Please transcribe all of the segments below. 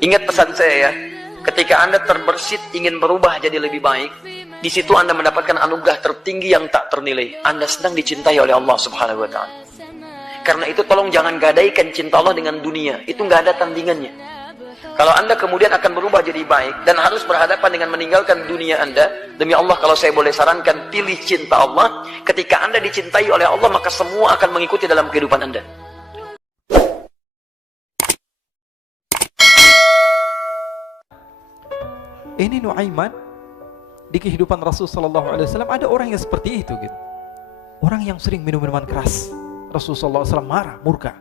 Ingat pesan saya ya, ketika Anda terbersit ingin berubah jadi lebih baik, di situ Anda mendapatkan anugerah tertinggi yang tak ternilai. Anda sedang dicintai oleh Allah Subhanahu wa Ta'ala. Karena itu tolong jangan gadaikan cinta Allah dengan dunia, itu nggak ada tandingannya. Kalau Anda kemudian akan berubah jadi baik dan harus berhadapan dengan meninggalkan dunia Anda, demi Allah kalau saya boleh sarankan, pilih cinta Allah. Ketika Anda dicintai oleh Allah, maka semua akan mengikuti dalam kehidupan Anda. Ini Nuaiman, di kehidupan Rasulullah SAW ada orang yang seperti itu gitu. Orang yang sering minum minuman keras. Rasulullah SAW marah, murka.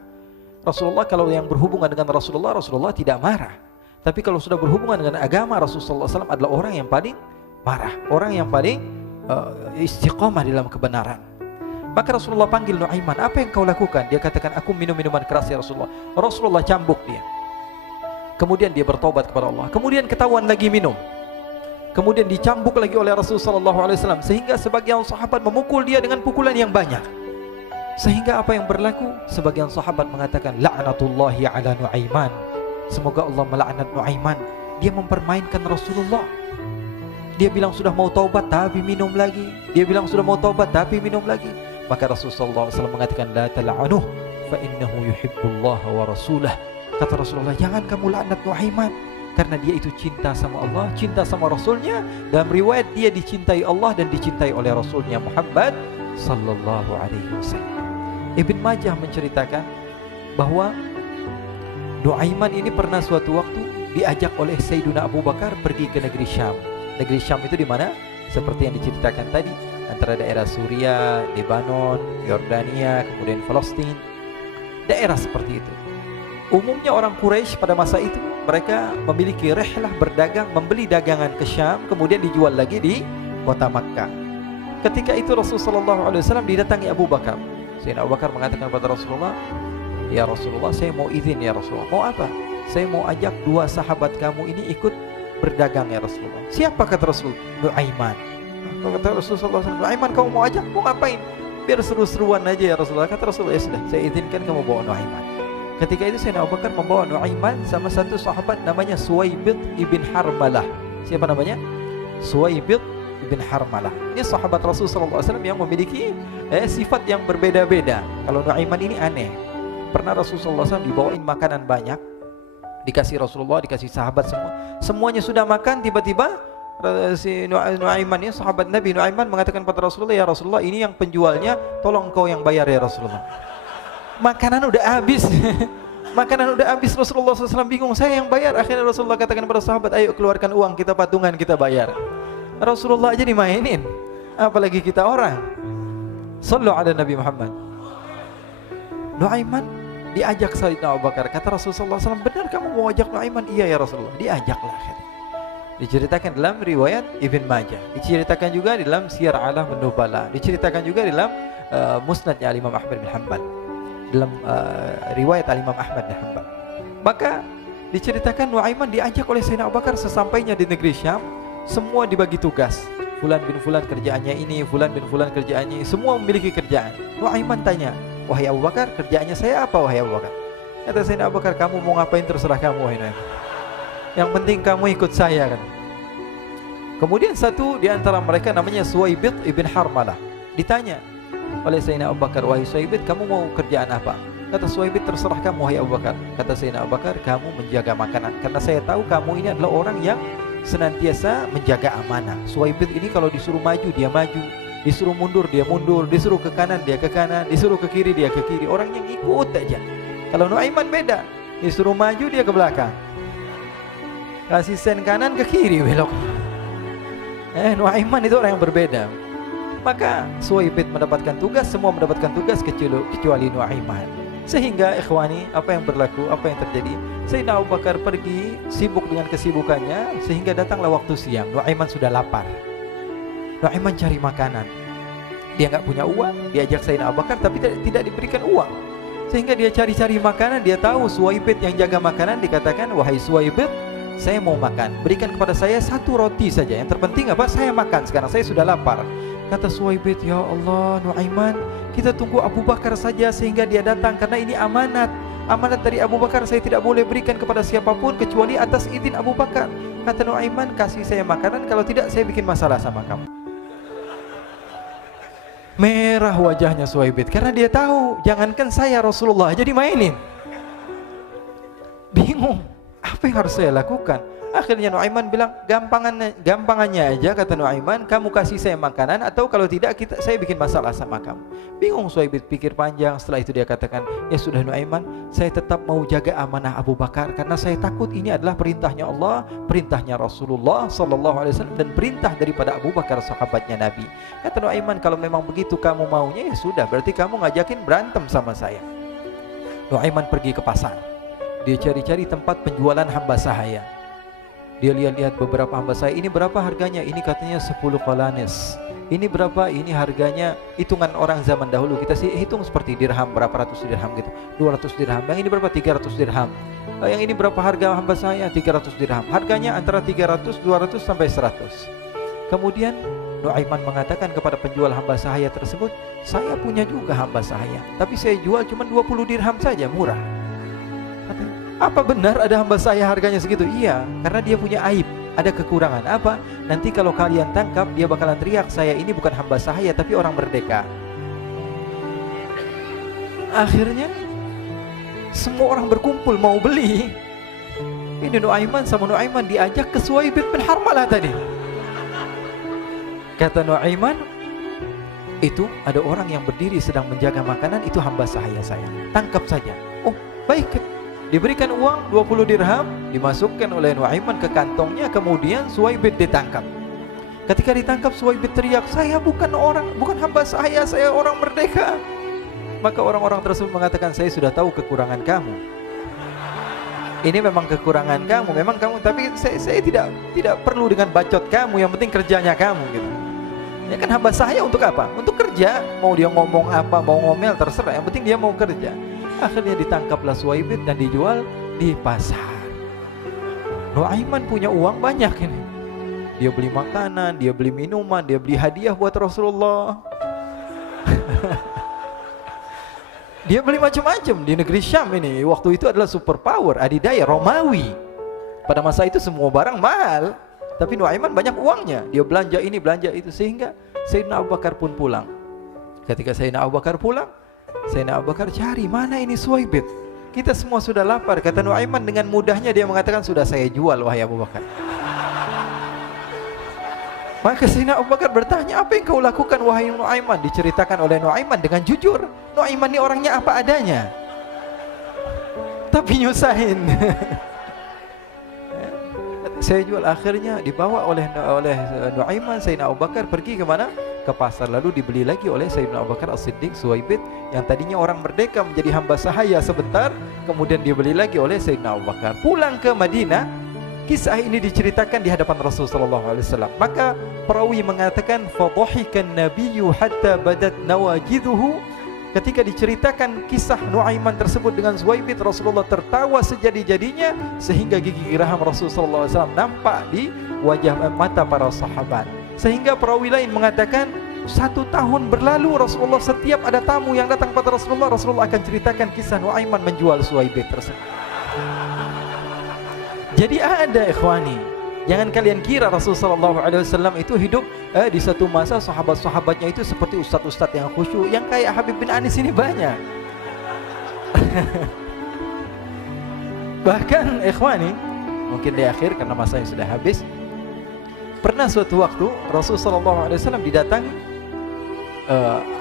Rasulullah kalau yang berhubungan dengan Rasulullah tidak marah. Tapi kalau sudah berhubungan dengan agama, Rasulullah SAW adalah orang yang paling marah, orang yang paling istiqamah dalam kebenaran. Maka Rasulullah panggil Nuaiman, apa yang kau lakukan? Dia katakan, aku minum minuman keras ya Rasulullah. Rasulullah cambuk dia. Kemudian dia bertobat kepada Allah. Kemudian ketahuan lagi minum. Kemudian dicambuk lagi oleh Rasulullah SAW, sehingga sebagian sahabat memukul dia dengan pukulan yang banyak. Sehingga apa yang berlaku? Sebagian sahabat mengatakan, la'natullahi ala Nuaiman. Semoga Allah melaknat Nuaiman. Dia mempermainkan Rasulullah. Dia bilang sudah mau taubat tapi minum lagi. Dia bilang sudah mau taubat tapi minum lagi. Maka Rasulullah SAW mengatakan, la tal'anuh fa innahu yuhibbullah wa rasulah. Kata Rasulullah, jangan kamu laknat Nuaiman, karena dia itu cinta sama Allah, cinta sama Rasulnya. Dalam riwayat dia dicintai Allah dan dicintai oleh Rasulnya Muhammad sallallahu alaihi wasallam. Ibn Majah menceritakan bahwa Nuaiman ini pernah suatu waktu diajak oleh Sayyiduna Abu Bakar pergi ke negeri Syam. Negeri Syam itu di mana? Seperti yang diceritakan tadi, antara daerah Suriah, Lebanon, Yordania, kemudian Palestina. Daerah seperti itu. Umumnya orang Quraisy pada masa itu mereka memiliki rihlah berdagang, membeli dagangan ke Syam, kemudian dijual lagi di kota Makkah. Ketika itu Rasulullah SAW didatangi Abu Bakar. Sayyidina Abu Bakar mengatakan kepada Rasulullah, ya Rasulullah, saya mau izin ya Rasulullah. Mau apa? Saya mau ajak dua sahabat kamu ini ikut berdagang ya Rasulullah. Siapa kata Rasul? Nuaiman. Kata Rasulullah SAW, Nuaiman kamu mau ajak? Mau ngapain? Biar seru-seruan aja ya Rasulullah. Kata Rasulullah, ya sudah, saya izinkan kamu bawa Nuaiman. Ketika itu Sayyidina Abu Bakar membawa Nuaiman sama satu sahabat namanya Suwaibid ibn Harmalah. Siapa namanya? Suwaibid ibn Harmalah. Ini sahabat Rasulullah SAW yang memiliki sifat yang berbeda-beda. Kalau Nuaiman ini aneh. Pernah Rasulullah SAW dibawain makanan banyak, dikasih Rasulullah, dikasih sahabat semua. Semuanya sudah makan, tiba-tiba si Nuaiman ini, sahabat Nabi Nuaiman mengatakan kepada Rasulullah, ya Rasulullah, ini yang penjualnya, tolong engkau yang bayar ya Rasulullah. Makanan udah habis. Makanan udah habis, Rasulullah SAW bingung, saya yang bayar. Akhirnya Rasulullah katakan kepada sahabat, ayo keluarkan uang, kita patungan, kita bayar. Rasulullah aja dimainin, apalagi kita orang. Sallu ala Nabi Muhammad. Nuaiman diajak Sayyidina Abu Bakar. Kata Rasulullah SAW, benar kamu mau ajak Nuaiman? Iya ya Rasulullah. Diajaklah. Diceritakan dalam riwayat Ibn Majah, diceritakan juga dalam Siyar A'lam An-Nubala, diceritakan juga dalam Musnadnya Imam Ahmad bin Hanbal, dalam riwayat Imam Ahmad bin Hanbal. Maka diceritakan Nuaiman diajak oleh Sayyidina Abu Bakar. Sesampainya di negeri Syam, semua dibagi tugas. Fulan bin Fulan kerjaannya ini, Fulan bin Fulan kerjaannya ini, semua memiliki kerjaan. Nuaiman tanya, wahai Abu Bakar, kerjaannya saya apa wahai Abu Bakar? Kata Sayyidina Abu Bakar, kamu mau ngapain terserah kamu wahai Nuaiman. Yang penting kamu ikut saya kan. Kemudian satu di antara mereka namanya Suwaibid ibn Harmalah ditanya oleh Sayyidina Abu Bakar, wahai Suwaibid, kamu mau kerjaan apa? Kata Suwaibid, terserah kamu wahai Abu Bakar. Kata Sayyidina Abu Bakar, kamu menjaga makanan, karena saya tahu kamu ini adalah orang yang senantiasa menjaga amanah. Suwaibid ini kalau disuruh maju dia maju, disuruh mundur dia mundur, disuruh ke kanan dia ke kanan, disuruh ke kiri dia ke kiri. Orang yang ikut aja. Kalau Nuaiman beda, disuruh maju dia ke belakang, kasih sen kanan ke kiri belok. Nuaiman itu orang yang berbeda. Maka Suwaibid mendapatkan tugas, semua mendapatkan tugas kecuali Nuaiman. Sehingga ikhwani, apa yang berlaku, apa yang terjadi? Sayyidina Abu Bakar pergi sibuk dengan kesibukannya, sehingga datanglah waktu siang. Nuaiman sudah lapar. Nuaiman cari makanan. Dia nggak punya uang, diajak Sayyidina Abu Bakar tapi tidak diberikan uang. Sehingga dia cari-cari makanan. Dia tahu Suwaibid yang jaga makanan, dikatakan, wahai Suwaibid, saya mau makan, berikan kepada saya satu roti saja. Yang terpenting apa? Saya makan sekarang, saya sudah lapar. Kata Suwaibid, ya Allah Nuaiman, kita tunggu Abu Bakar saja sehingga dia datang, karena ini amanat. Amanat dari Abu Bakar saya tidak boleh berikan kepada siapapun kecuali atas izin Abu Bakar. Kata Nuaiman, kasih saya makanan, kalau tidak saya bikin masalah sama kamu. Merah wajahnya Suhaibit karena dia tahu jangankan saya, Rasulullah jadi mainin. Bingung, apa yang harus saya lakukan? Akhirnya Nuaiman bilang, gampangannya aja, kata Nuaiman, kamu kasih saya makanan, atau kalau tidak saya bikin masalah sama kamu. Bingung Suhaibit, pikir panjang. Setelah itu dia katakan, ya sudah Nuaiman, saya tetap mau jaga amanah Abu Bakar karena saya takut ini adalah perintahnya Allah, perintahnya Rasulullah SAW, dan perintah daripada Abu Bakar sahabatnya Nabi. Kata Nuaiman, kalau memang begitu kamu maunya, ya sudah, berarti kamu ngajakin berantem sama saya. Nuaiman pergi ke pasar. Dia cari-cari tempat penjualan hamba sahaya. Dia lihat-lihat beberapa hamba sahaya. Ini berapa harganya? Ini katanya 10 qalanes. Ini berapa? Ini harganya hitungan orang zaman dahulu. Kita sih hitung seperti dirham, berapa ratus dirham gitu. 200 dirham. Yang ini berapa? 300 dirham. Yang ini berapa harga hamba sahaya? 300 dirham. Harganya antara 300, 200 sampai 100. Kemudian Nuaiman mengatakan kepada penjual hamba sahaya tersebut, saya punya juga hamba sahaya, tapi saya jual cuma 20 dirham saja, murah. Apa benar ada hamba saya harganya segitu? Iya, karena dia punya aib, ada kekurangan. Apa? Nanti kalau kalian tangkap, dia bakalan teriak, saya ini bukan hamba sahaya tapi orang merdeka. Akhirnya semua orang berkumpul mau beli. Ini Nuaiman sama Nuaiman diajak ke Suhaibit bin Harmalah tadi. Kata Nuaiman, itu ada orang yang berdiri sedang menjaga makanan, itu hamba sahaya saya, tangkap saja. Oh baik. Diberikan uang 20 dirham, dimasukkan oleh Nuaiman ke kantongnya, kemudian Suhaibit ditangkap. Ketika ditangkap, Suhaibit teriak, saya bukan hamba saya orang merdeka. Maka orang-orang tersebut mengatakan, saya sudah tahu kekurangan kamu. Ini memang kekurangan kamu, memang kamu, tapi saya tidak perlu dengan bacot kamu, yang penting kerjanya kamu gitu. Ya kan hamba saya untuk apa? Untuk kerja, mau dia ngomong apa, mau ngomel terserah, yang penting dia mau kerja. Akhirnya ditangkaplah Suhaibit dan dijual di pasar. Nuaiman punya uang banyak ini. Dia beli makanan, dia beli minuman, dia beli hadiah buat Rasulullah. Dia beli macam-macam di negeri Syam ini. Waktu itu adalah superpower, adidaya Romawi. Pada masa itu semua barang mahal, tapi Nuaiman banyak uangnya. Dia belanja ini, belanja itu, sehingga Sayyidina Abu Bakar pun pulang. Ketika Sayyidina Abu Bakar pulang, Sayyidina Abu Bakar cari, mana ini Suhaibit? Kita semua sudah lapar. Kata Nuaiman dengan mudahnya dia mengatakan, sudah saya jual wahai Abu Bakar. Maka Sayyidina Abu Bakar bertanya, apa yang kau lakukan wahai Nuaiman? Diceritakan oleh Nuaiman dengan jujur. Nuaiman ini orangnya apa adanya, tapi nyusahin. Saya jual. Akhirnya dibawa oleh Nuaiman, Sayyidina Abu Bakar pergi ke mana? Ke pasar, lalu dibeli lagi oleh Sayyidina Abu Bakar As-Siddiq. Suhaibit yang tadinya orang merdeka menjadi hamba sahaya sebentar, kemudian dibeli lagi oleh Sayyidina Abu Bakar. Pulang ke Madinah, kisah ini diceritakan di hadapan Rasulullah SAW. Maka perawi mengatakan, fadhahikan nabiyyu hatta badat nawajiduhu. Ketika diceritakan kisah Nuaiman tersebut dengan Suhaibit, Rasulullah tertawa sejadi-jadinya sehingga gigi geraham Rasulullah SAW nampak di wajah mata para sahabat. Sehingga perawi lain mengatakan, 1 tahun berlalu Rasulullah, setiap ada tamu yang datang pada Rasulullah akan ceritakan kisah Nuaiman menjual Suhaibit tersebut. Jadi ada ikhwani, jangan kalian kira Rasulullah SAW itu hidup di satu masa sahabat-sahabatnya itu seperti ustadz-ustadz yang khusyuk, yang kayak Habib bin Anis ini banyak. Bahkan ikhwani, mungkin di akhir karena masanya sudah habis, pernah suatu waktu Rasulullah SAW didatangi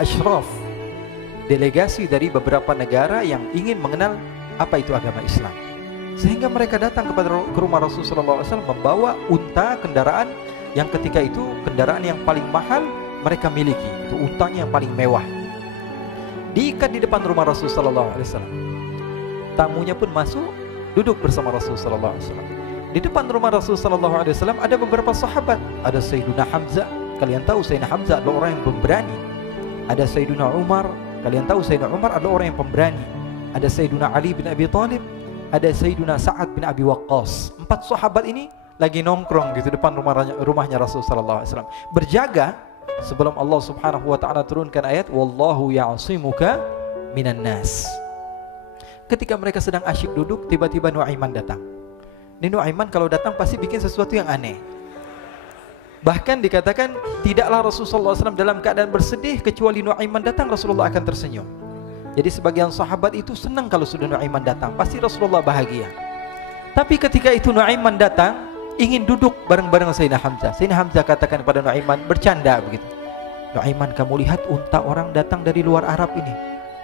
asyraf, delegasi dari beberapa negara yang ingin mengenal apa itu agama Islam. Sehingga mereka datang ke rumah Rasulullah SAW membawa unta, kendaraan yang ketika itu kendaraan yang paling mahal mereka miliki. Itu untanya yang paling mewah. Diikat di depan rumah Rasulullah SAW. Tamunya pun masuk, duduk bersama Rasulullah SAW. Di depan rumah Rasulullah SAW ada beberapa sahabat. Ada Sayyiduna Hamzah. Kalian tahu Sayyidina Hamzah adalah orang yang pemberani. Ada Sayyiduna Umar. Kalian tahu Sayyidina Umar adalah orang yang pemberani. Ada Sayyiduna Ali bin Abi Thalib. Ada Sayyiduna Sa'ad bin Abi Waqqas. 4 sahabat ini lagi nongkrong gitu depan rumahnya Rasulullah SAW. Berjaga sebelum Allah Subhanahu wa ta'ala turunkan ayat, wallahu ya'simuka minan nas. Ketika mereka sedang asyik duduk, tiba-tiba Nuaiman datang. Ini Nuaiman kalau datang pasti bikin sesuatu yang aneh. Bahkan dikatakan tidaklah Rasulullah SAW dalam keadaan bersedih, kecuali Nuaiman datang Rasulullah akan tersenyum. Jadi sebagian sahabat itu senang kalau sudah Nuaiman datang, pasti Rasulullah bahagia. Tapi ketika itu Nuaiman datang, ingin duduk bareng-bareng Sayyidina Hamzah. Sayyidina Hamzah katakan kepada Nuaiman, bercanda begitu. Nuaiman, kamu lihat unta orang datang dari luar Arab ini.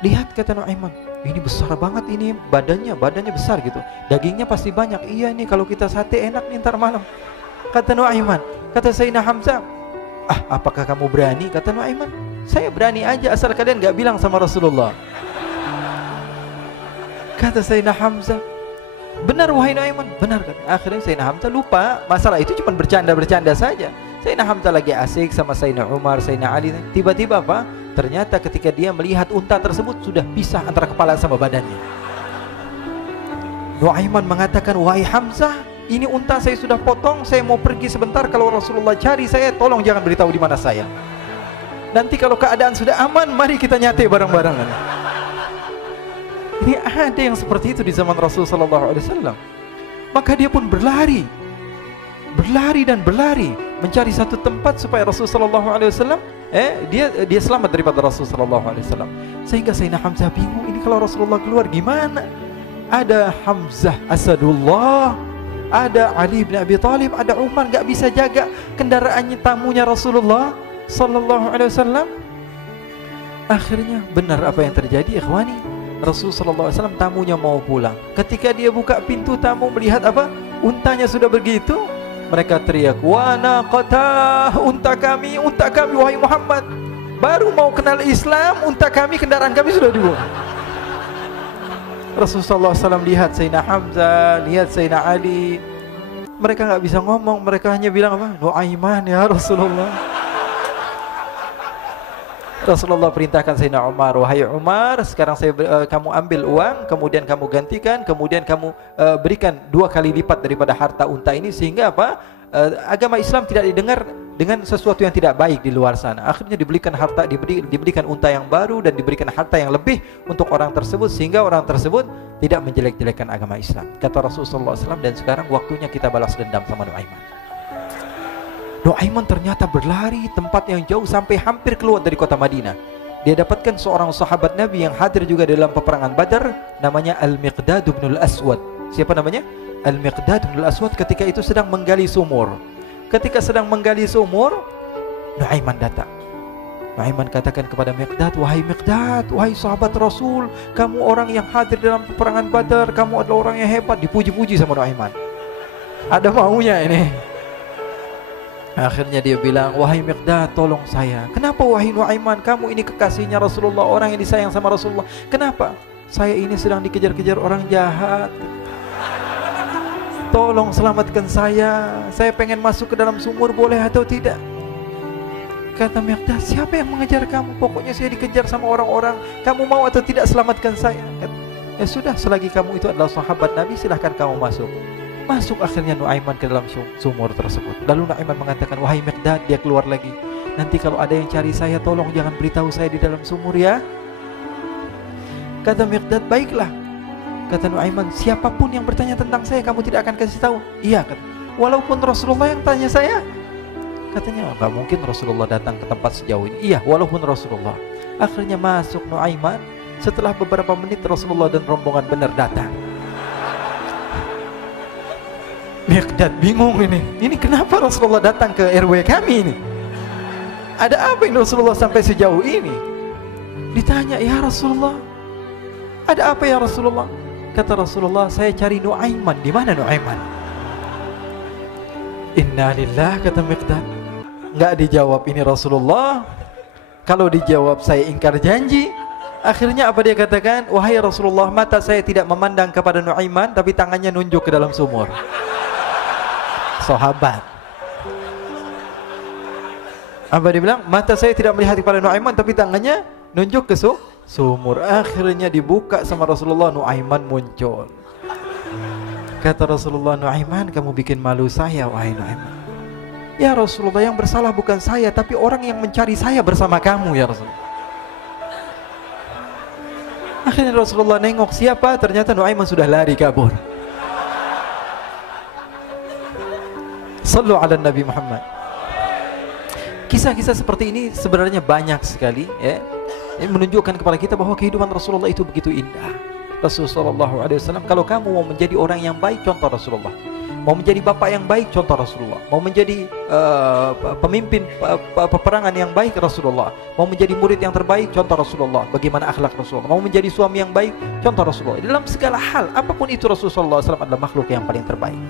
Lihat, kata Nuaiman, ini besar banget ini, badannya besar gitu. Dagingnya pasti banyak. Iya, ini kalau kita sate enak nih ntar malam. Kata Nuaiman. Kata Sayyidina Hamzah, apakah kamu berani? Kata Nuaiman, saya berani aja asal kalian gak bilang sama Rasulullah. Kata Sayyidina Hamzah, benar wahai Nuaiman, benar. Akhirnya Sayyidina Hamzah lupa masalah itu, cuma bercanda-bercanda saja. Sayyidina Hamzah lagi asik sama Sayyidina Umar, Sayyidina Ali. Tiba-tiba apa? Ternyata ketika dia melihat unta tersebut sudah pisah antara kepala sama badannya. Nuaiman mengatakan, wahai Hamzah, ini unta saya sudah potong, saya mau pergi sebentar. Kalau Rasulullah cari saya, tolong jangan beritahu di mana saya. Nanti kalau keadaan sudah aman, mari kita nyate bareng-barengan. Ini ada yang seperti itu di zaman Rasulullah SAW. Maka dia pun berlari dan berlari mencari satu tempat supaya Rasulullah SAW dia selamat daripada Rasulullah SAW. Sehingga Sayyidina Hamzah bingung, ini kalau Rasulullah keluar gimana? Ada Hamzah Asadullah, ada Ali bin Abi Thalib, ada Umar, gak bisa jaga kendaraannya tamunya Rasulullah sallallahu alaihi wasallam. Akhirnya benar apa yang terjadi, ikhwani. Rasulullah sallallahu alaihi wasallam tamunya mau pulang. Ketika dia buka pintu tamu melihat apa? Untanya sudah begitu. Mereka teriak, "Wa naqata, unta kami wahai Muhammad. Baru mau kenal Islam, unta kami, kendaraan kami sudah dibuang." Rasulullah SAW lihat Sayyidina Hamzah, lihat Sayyidina Ali. Mereka nggak bisa ngomong, mereka hanya bilang apa? Nuaiman ya Rasulullah. Rasulullah perintahkan Sayyidina Umar, wahai Umar, sekarang kamu ambil uang, kemudian kamu gantikan, kemudian kamu berikan 2 kali lipat daripada harta unta ini, sehingga apa? Agama Islam tidak didengar dengan sesuatu yang tidak baik di luar sana. Akhirnya diberikan harta, diberikan unta yang baru dan diberikan harta yang lebih untuk orang tersebut, sehingga orang tersebut tidak menjelek-jelekan agama Islam. Kata Rasulullah SAW, dan sekarang waktunya kita balas dendam sama Nuaiman. Nuaiman ternyata berlari tempat yang jauh sampai hampir keluar dari kota Madinah. Dia dapatkan seorang sahabat Nabi yang hadir juga dalam peperangan Badar, namanya Al-Miqdad bin Al-Aswad. Siapa namanya? Al-Miqdad bin Al-Aswad ketika itu sedang menggali sumur. Ketika sedang menggali sumur, Nuaiman datang. Nuaiman katakan kepada Miqdad, wahai Miqdad, wahai sahabat Rasul, kamu orang yang hadir dalam peperangan Badar, kamu adalah orang yang hebat. Dipuji-puji sama Nuaiman. Ada maunya ini. Akhirnya dia bilang, wahai Miqdad, tolong saya. Kenapa wahai Nuaiman, kamu ini kekasihnya Rasulullah, orang yang disayang sama Rasulullah. Kenapa? Saya ini sedang dikejar-kejar orang jahat. Tolong selamatkan saya pengen masuk ke dalam sumur, boleh atau tidak? Kata Miqdad, siapa yang mengejar kamu? Pokoknya saya dikejar sama orang-orang. Kamu mau atau tidak selamatkan saya? Kata, ya sudah, selagi kamu itu adalah sahabat Nabi, silahkan kamu masuk. Masuk akhirnya Nuaiman ke dalam sumur tersebut. Lalu Nuaiman mengatakan, wahai Miqdad, dia keluar lagi. Nanti kalau ada yang cari saya, tolong jangan beritahu saya di dalam sumur ya. Kata Miqdad, baiklah. Kata Nuaiman, siapapun yang bertanya tentang saya, kamu tidak akan kasih tahu? Iya, kata. Walaupun Rasulullah yang tanya saya? Katanya, enggak mungkin Rasulullah datang ke tempat sejauh ini. Iya, walaupun Rasulullah. Akhirnya masuk Nuaiman. Setelah beberapa menit Rasulullah dan rombongan benar datang. Miqdad bingung ini. Ini kenapa Rasulullah datang ke RW kami ini? Ada apa ini Rasulullah sampai sejauh ini? Ditanya, ya Rasulullah, ada apa ya Rasulullah? Kata Rasulullah, saya cari Nuaiman. Di mana Nuaiman? Innalillah, kata Miqdad. Enggak dijawab ini Rasulullah. Kalau dijawab saya ingkar janji. Akhirnya apa dia katakan? Wahai Rasulullah, mata saya tidak memandang kepada Nuaiman, tapi tangannya nunjuk ke dalam sumur. Sahabat. Apa dia bilang? Mata saya tidak melihat kepada Nuaiman, tapi tangannya nunjuk ke sumur. Akhirnya dibuka sama Rasulullah, Nuaiman muncul. Kata Rasulullah, Nuaiman, kamu bikin malu saya, wahai Nuaiman. Ya Rasulullah, yang bersalah bukan saya, tapi orang yang mencari saya bersama kamu ya Rasulullah. Akhirnya Rasulullah nengok siapa, ternyata Nuaiman sudah lari kabur. Sallu ala Nabi Muhammad. Kisah-kisah seperti ini sebenarnya banyak sekali, ya. Ini menunjukkan kepada kita bahwa kehidupan Rasulullah itu begitu indah. Rasulullah SAW, kalau kamu mau menjadi orang yang baik, contoh Rasulullah. Mau menjadi bapak yang baik, contoh Rasulullah. Mau menjadi pemimpin peperangan yang baik, Rasulullah. Mau menjadi murid yang terbaik, contoh Rasulullah. Bagaimana akhlak Rasulullah. Mau menjadi suami yang baik, contoh Rasulullah. Dalam segala hal, apapun itu, Rasulullah SAW adalah makhluk yang paling terbaik.